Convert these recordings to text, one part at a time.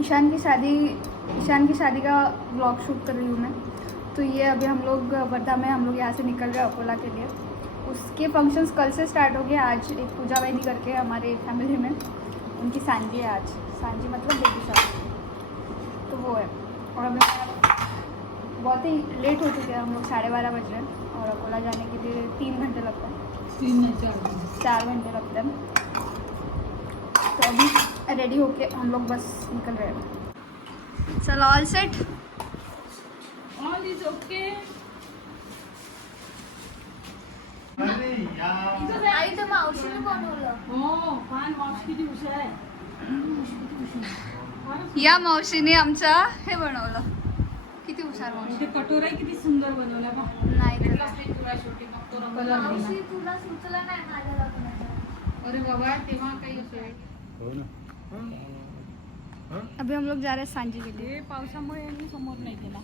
ईशान की शादी का vlog shoot कर रही हूँ मैं। तो ये अभी हम लोग वर्धा में हम लोग यहाँ से निकल रहे हैं अकोला के लिए। उसके फंक्शंस कल से स्टार्ट हो गए। आज एक पूजा वैनी करके हमारे फैमिली में उनकी सांजी है आज। सांजी मतलब बेबी शादी, तो वो है। और अभी बहुत ही लेट हो चुके हैं हम लोग, 12:30 बज रहे हैं और अकोला जाने के लिए 3 घंटे लगते हैं, 4 घंटे लगते हैं। तो अभी रेडी होके हम लोग बस निकल रहे हैं। चलो all set, all is okay. आई तर मावशीने बनवलं. हो फान मावशी किती हुशार आहे. या मावशीने आमच्या हे बनवलं. किती हुशार मावशी. कटोरा किती सुंदर बनवला बा. नाही तर मावशी तुला सुचलं नाही माझ्या लग्नाचं. अरे बाबा तेव्हा काही असेल. हो ना. अभी हम लोग जा रहे हैं सांजी के लिए. हे पावसामुळे यांनी समोर नाही केला.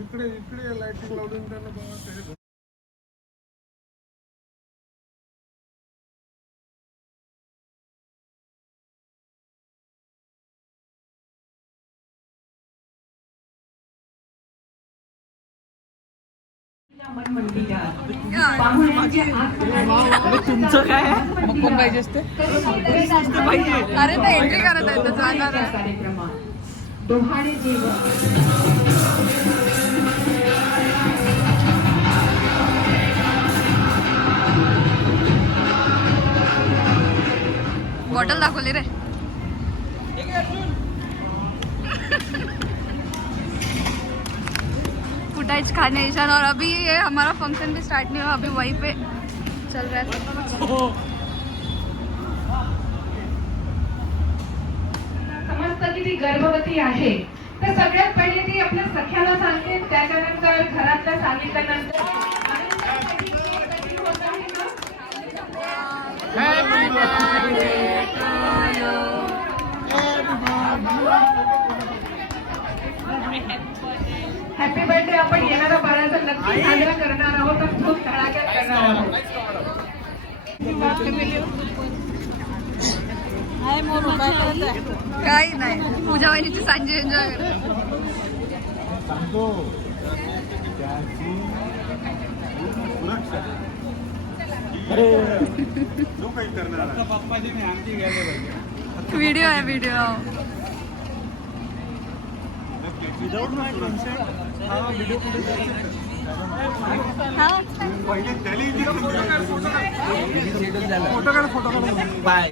इकडे इकडे लाइटिंग लावून त्यांना बघा. तुमचं काय मग कोण पाहिजे असते. अरे ते एंट्री करत आहे तर जाणार आहे. बॉटल दाखवली रे. फुटाइज खाने ईशान. और अभी ये हमारा फंक्शन भी स्टार्ट नहीं हुआ, अभी वहीं पे चल रहा है. समजतं की ती गर्भवती आहे, तर सगळ्यात पहिले ती आपल्या सख्याला सांगते, त्याच्यानंतर घरातल्या सांगितल्यानंतर हॅपी बर्थडे. आपण येणारा बाळाचा नक्की साजरा करणार आहोत आणि खूप धडाक्यात करणार आहोत. काही नाही, पूजा वहिनीची सांजी एन्जॉय कर. व्हिडिओ आहे व्हिडिओ. विदाउट माय कन्सेंट हा व्हिडिओ कुठे जायचं. हा पहिले फोटो काढ बाय.